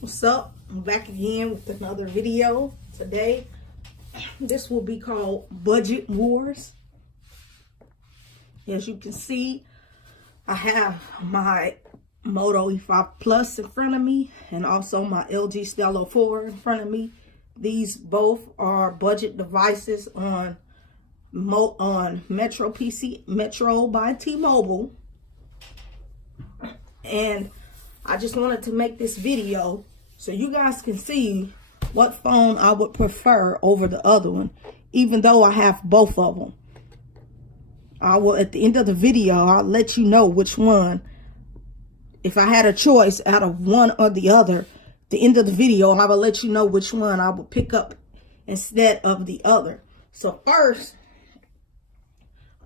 What's up? I'm back again with another video today. This will be called Budget Wars. As you can see, I have my Moto E5 Plus in front of me and also my LG Stylo 4 in front of me. These both are budget devices on Metro by T-Mobile. And I just wanted to make this video so you guys can see what phone I would prefer over the other one, even though I have both of them. I will, at the end of the video, I'll let you know which one. If I had a choice out of one or the other, at the end of the video, I will let you know which one I would pick up instead of the other. So first,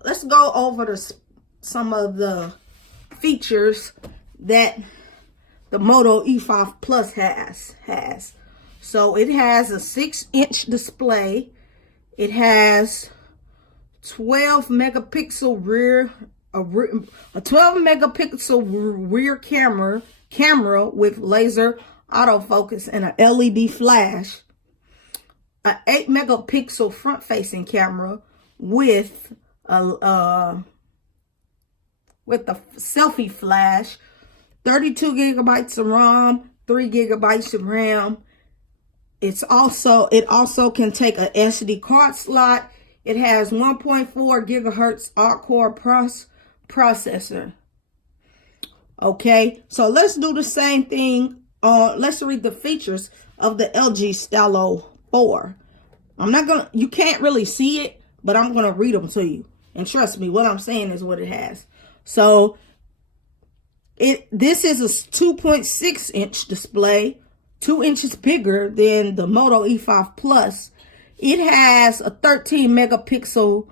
let's go over some of the features that the Moto E5 Plus has. So it has a 6-inch display. It has 12 megapixel rear camera with laser autofocus and an LED flash. An 8 megapixel front facing camera with a selfie flash. 32 gigabytes of ROM, 3 gigabytes of RAM. It also can take a SD card slot. It has 1.4 gigahertz octa-core processor. Okay, so let's do the same thing. Let's read the features of the LG Stylo 4. You can't really see it, but I'm gonna read them to you. And trust me, what I'm saying is what it has. So this is a 2.6-inch display, 2 inches bigger than the Moto E5 Plus. It has a 13 megapixel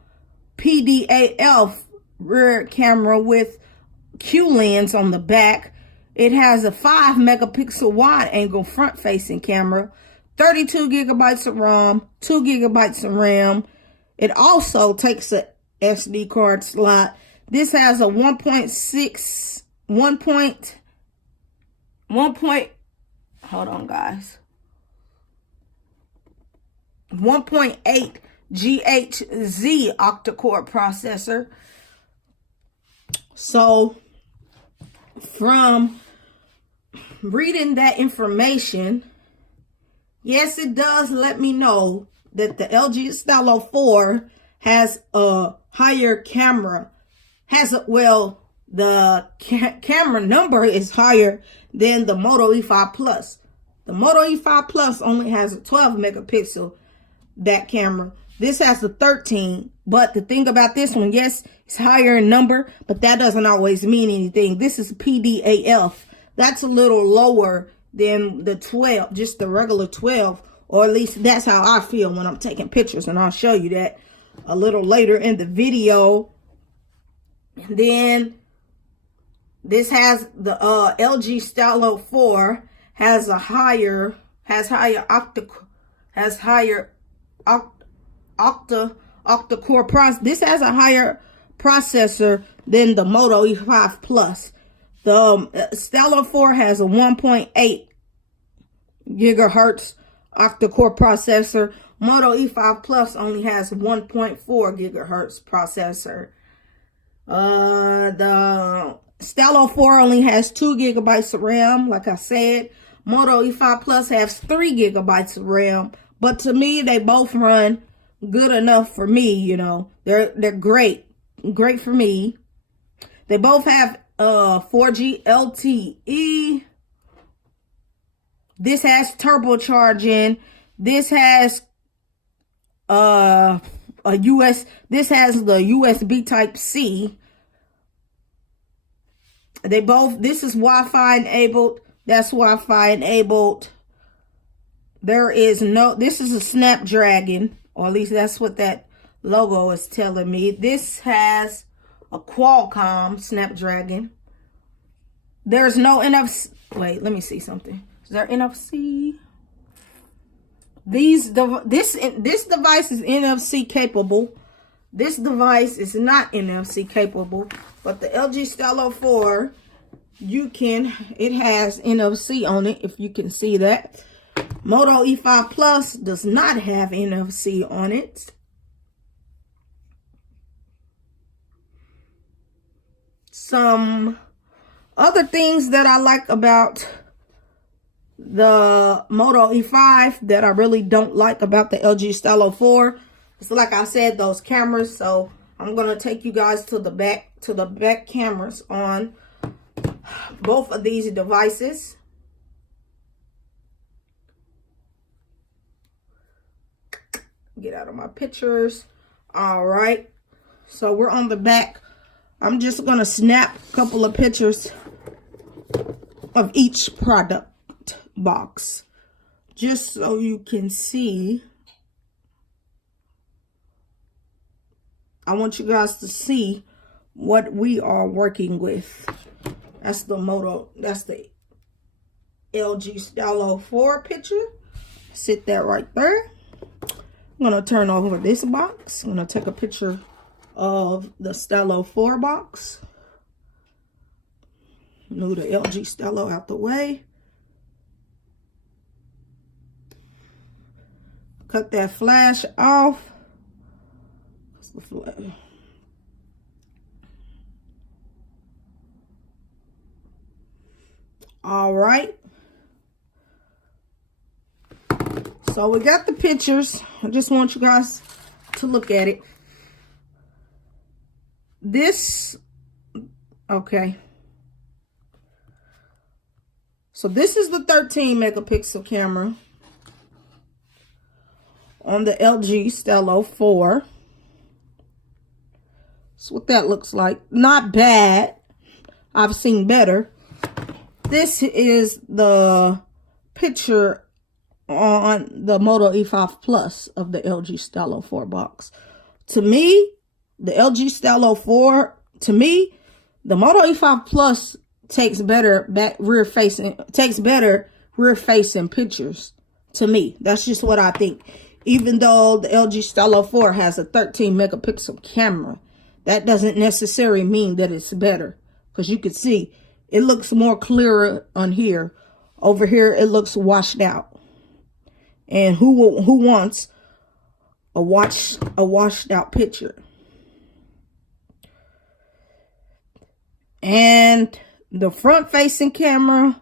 PDAF rear camera with Q lens on the back. It has a 5 megapixel wide angle front facing camera, 32 gigabytes of ROM, 2 gigabytes of RAM. It also takes a SD card slot. This has a 1.8 GHz octa-core processor. So from reading that information, yes, it does let me know that the LG Stylo 4 has a higher camera. The camera number is higher than the Moto E5 Plus. The Moto E5 Plus only has a 12 megapixel back camera. This has a 13, but the thing about this one, yes, it's higher in number, but that doesn't always mean anything. This is PDAF. That's a little lower than the 12, just the regular 12, or at least that's how I feel when I'm taking pictures, and I'll show you that a little later in the video. And then this has the LG Stylo 4 has higher octa-core processor. This has a higher processor than the Moto E5 Plus. The Stylo 4 has a 1.8 gigahertz octa-core processor. Moto E5 Plus only has 1.4 gigahertz processor. The Stylo 4 only has 2 gigabytes of RAM, like I said. Moto E5 Plus has 3 gigabytes of RAM. But to me, they both run good enough for me, you know. They're great. Great for me. They both have 4G LTE. This has turbocharging. This has this has the USB Type-C. This is Wi-Fi enabled. That's Wi-Fi enabled. This is a Snapdragon, or at least that's what that logo is telling me. This has a Qualcomm Snapdragon. There's no NFC. Wait, let me see something. Is there NFC? This device is NFC capable. This device is not NFC capable, but the LG Stylo 4 it has NFC on it, if you can see that. Moto E5 Plus does not have NFC on it. Some other things that I like about the Moto E5 that I really don't like about the LG Stylo 4 is, like I said, those cameras. So I'm going to take you guys to the back cameras on both of these devices. Get out of my pictures. All right, so we're on the back. I'm just gonna snap a couple of pictures of each product box just so you can see. I want you guys to see what we are working with. That's the LG Stylo 4 picture. Sit that right there. I'm going to turn over this box. I'm going to take a picture of the Stylo 4 box. Move the LG Stylo out the way. Cut that flash off. That's the flash. All right. So we got the pictures. I just want you guys to look at it. Okay. So this is the 13 megapixel camera on the LG Stylo 4. That's what that looks like. Not bad. I've seen better. This is the picture on the Moto E5 Plus of the LG Stylo 4 box. To me, the LG Stylo 4, the Moto E5 Plus takes better rear facing pictures. To me, that's just what I think. Even though the LG Stylo 4 has a 13 megapixel camera, that doesn't necessarily mean that it's better, because you can see it looks more clearer on here. Over here, it looks washed out. And who wants a washed out picture? And the front facing camera,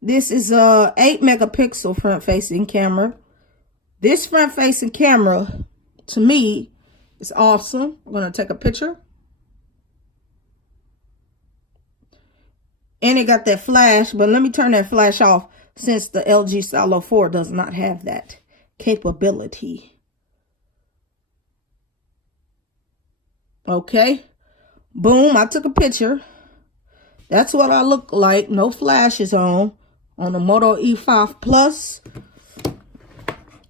this is a 8 megapixel front facing camera. This front facing camera, to me, is awesome. I'm going to take a picture. And it got that flash, but let me turn that flash off, since the LG Stylo 4 does not have that capability. Okay. Boom. I took a picture. That's what I look like. No flashes on the Moto E5 Plus.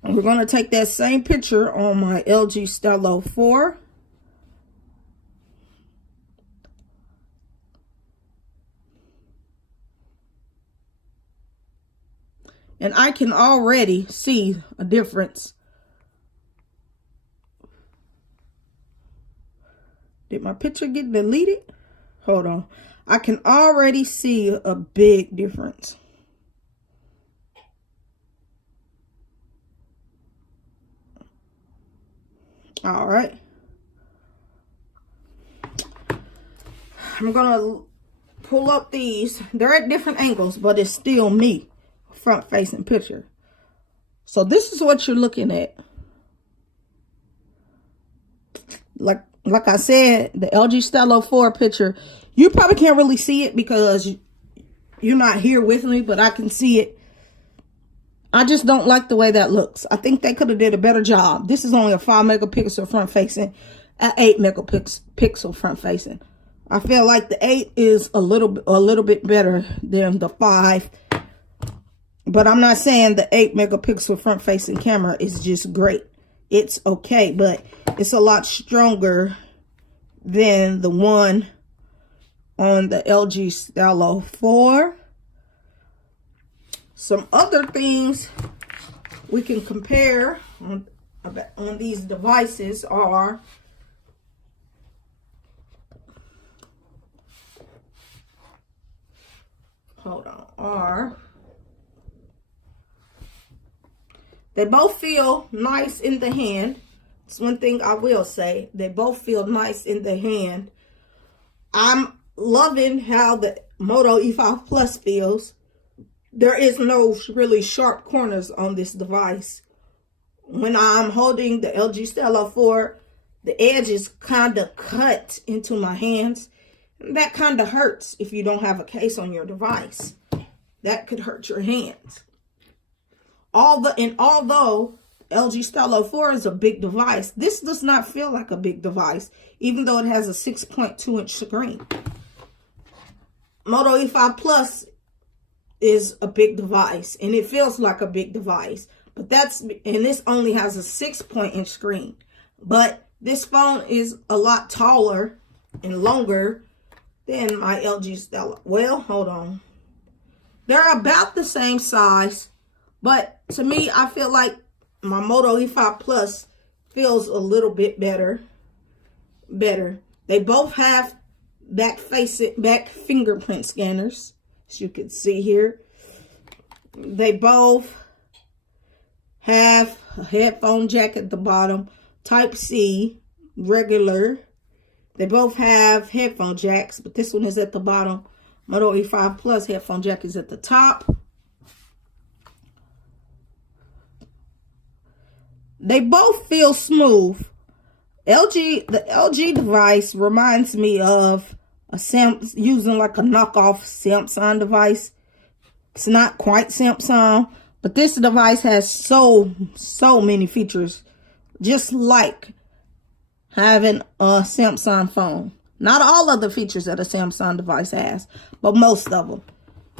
And we're going to take that same picture on my LG Stylo 4. And I can already see a difference. Did my picture get deleted? Hold on. I can already see a big difference. All right. I'm going to pull up these. They're at different angles, but it's still me. Front facing picture. So this is what you're looking at. Like I said, the LG Stylo 4 picture, you probably can't really see it because you're not here with me, but I can see it. I just don't like the way that looks. I think they could have did a better job. This is only a 5 megapixel front facing, an 8 megapixel front facing. I feel like the 8 is a little bit better than the 5. But I'm not saying the 8 megapixel front facing camera is just great. It's okay, but it's a lot stronger than the one on the LG Stylo 4. Some other things we can compare on these devices are hold on, are, they both feel nice in the hand. It's one thing I will say. They both feel nice in the hand. I'm loving how the Moto E5 Plus feels. There is no really sharp corners on this device. When I'm holding the LG Stylo 4, the edge is kind of cut into my hands. That kind of hurts if you don't have a case on your device. That could hurt your hands. Although LG Stylo 4 is a big device, this does not feel like a big device, even though it has a 6.2-inch screen. Moto E5 Plus is a big device, and it feels like a big device. But this only has a 6-inch screen. But this phone is a lot taller and longer than my LG Stylo. Well, hold on. They're about the same size, but to me, I feel like my Moto E5 Plus feels a little bit better. They both have back fingerprint scanners, as you can see here. They both have a headphone jack at the bottom, Type-C, regular. They both have headphone jacks, but this one is at the bottom. Moto E5 Plus headphone jack is at the top. They both feel smooth. The LG device reminds me of using like a knockoff Samsung device. It's not quite Samsung, but this device has so many features, just like having a Samsung phone. Not all of the features that a Samsung device has, but most of them.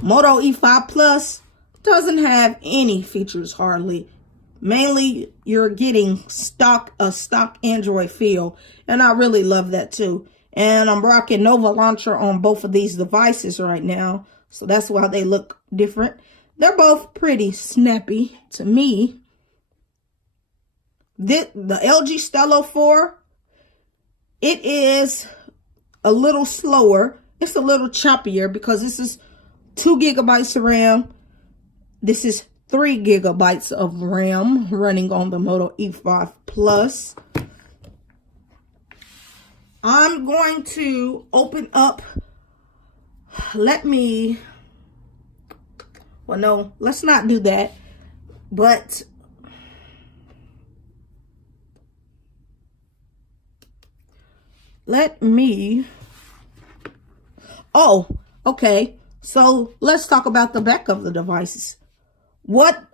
Moto E5 Plus doesn't have any features hardly. Mainly, you're getting a stock Android feel, and I really love that too. And I'm rocking Nova Launcher on both of these devices right now, so that's why they look different. They're both pretty snappy to me. The LG Stylo 4, it is a little slower. It's a little choppier because this is 2 gigabytes of RAM. This is 3 gigabytes of RAM running on the Moto E5 Plus. I'm going to open up. Well, no, let's not do that. But okay. So let's talk about the back of the devices. What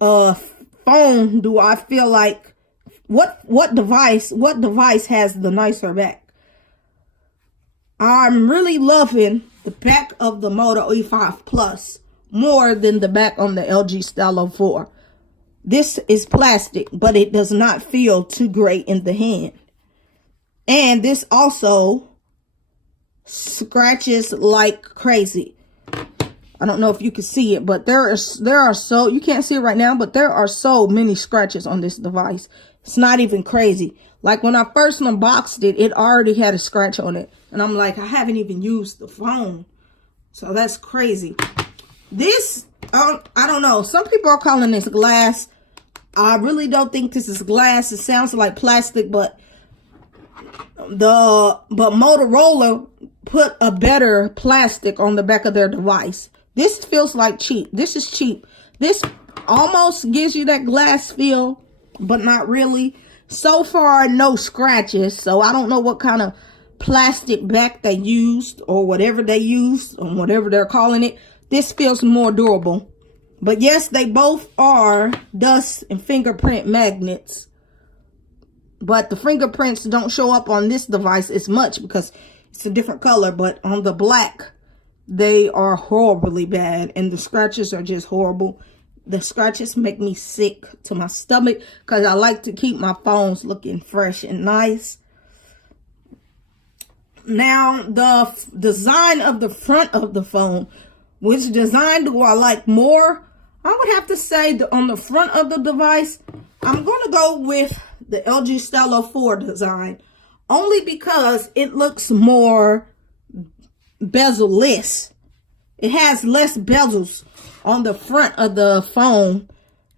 phone do I feel like, what device has the nicer back? I'm really loving the back of the Moto E5 Plus more than the back on the LG Stylo 4. This is plastic, but it does not feel too great in the hand. And this also scratches like crazy. I don't know if you can see it, but you can't see it right now, but there are so many scratches on this device. It's not even crazy. Like when I first unboxed it, it already had a scratch on it. And I'm like, I haven't even used the phone. So that's crazy. This, I don't know. Some people are calling this glass. I really don't think this is glass. It sounds like plastic, but Motorola put a better plastic on the back of their device. This feels like cheap. This is cheap. This almost gives you that glass feel, but not really. So far, no scratches. So I don't know what kind of plastic back they used or whatever they used or whatever they're calling it. This feels more durable. But yes, they both are dust and fingerprint magnets. But the fingerprints don't show up on this device as much because it's a different color. But on the black, they are horribly bad. And the scratches are just horrible. The scratches make me sick to my stomach because I like to keep my phones looking fresh and nice. Now, the design of the front of the phone. Which design do I like more? I would have to say that on the front of the device, I'm going to go with the LG Stylo 4 design. Only because it looks more bezel-less. it has less bezels on the front of the phone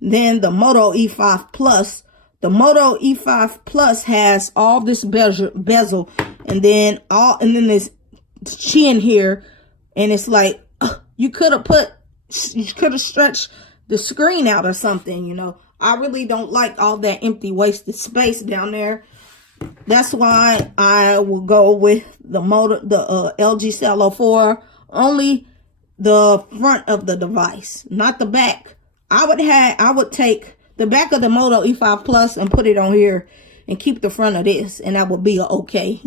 than the Moto E5 Plus. The Moto E5 Plus has all this bezel, and then this chin here, and it's like you could have stretched the screen out or something, you know. I really don't like all that empty wasted space down there. That's why I will go with the LG Stylo 4, only the front of the device, not the back. I would take the back of the Moto E5 Plus and put it on here and keep the front of this, and that would be a okay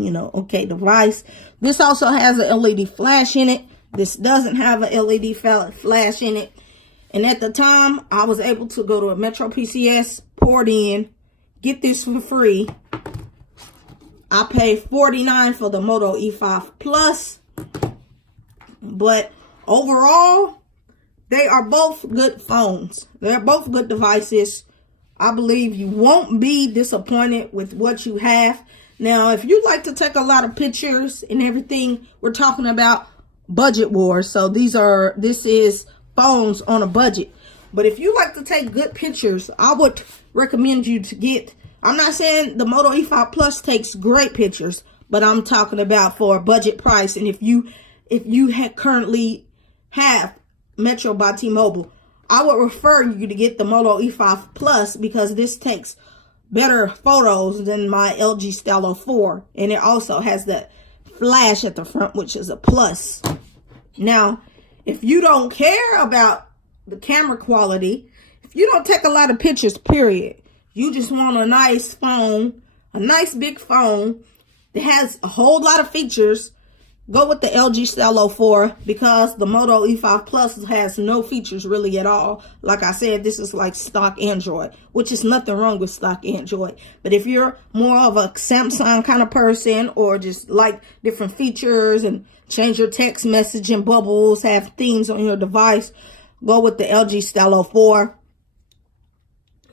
device. This also has an LED flash in it. This doesn't have an LED flash in it. And at the time, I was able to go to a Metro PCS, pour it in, get this for free. I paid $49 for the Moto E5 Plus. But overall, they are both good phones. They're both good devices. I believe you won't be disappointed with what you have. Now, if you like to take a lot of pictures and everything, we're talking about budget wars. So this is phones on a budget. But if you like to take good pictures, I would recommend you to get, I'm not saying the Moto E5 Plus takes great pictures, but I'm talking about for a budget price. And if you currently have Metro by T-Mobile, I would refer you to get the Moto E5 Plus because this takes better photos than my LG Stylo 4. And it also has that flash at the front, which is a plus. Now, if you don't care about the camera quality, if you don't take a lot of pictures, period, you just want a nice phone, a nice big phone that has a whole lot of features, go with the LG Stylo 4 because the Moto E5 Plus has no features really at all. Like I said, this is like stock Android, which is nothing wrong with stock Android. But if you're more of a Samsung kind of person or just like different features and change your text message and bubbles, have themes on your device, go with the LG Stylo 4.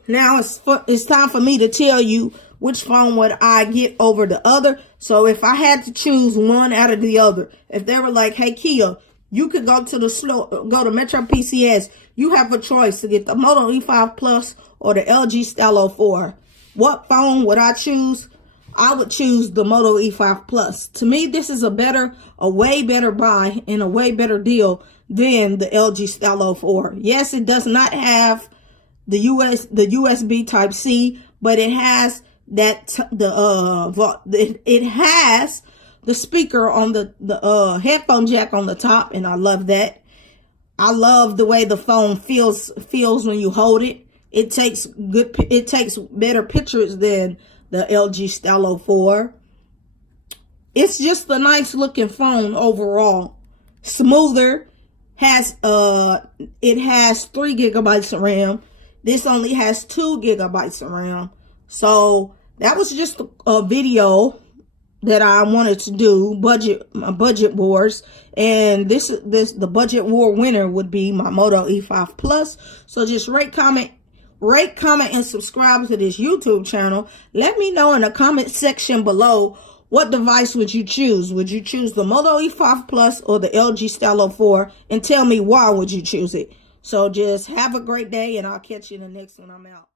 Now it's time for me to tell you which phone would I get over the other. So if I had to choose one out of the other, if they were like, hey, Kia, you could go to Metro PCS. You have a choice to get the Moto E5 Plus or the LG Stylo 4. What phone would I choose? I would choose the Moto E5 Plus. To me, this is a way better buy and a way better deal than the LG Stylo 4. Yes, it does not have the USB Type-C, but it has it has the speaker on the headphone jack on the top, and I love that. I love the way the phone feels when you hold it. It takes better pictures than the LG Stylo 4. It's just a nice looking phone overall. Smoother. It has 3 gigabytes of RAM. This only has 2 gigabytes of RAM. So that was just a video that I wanted to do, budget wars, and the budget war winner would be my Moto E5 Plus. So just rate, comment, and subscribe to this YouTube channel. Let me know in the comment section below, what device would you choose? Would you choose the Moto E5 Plus or the LG Stylo 4? And tell me why would you choose it. So just have a great day, and I'll catch you in the next one. I'm out.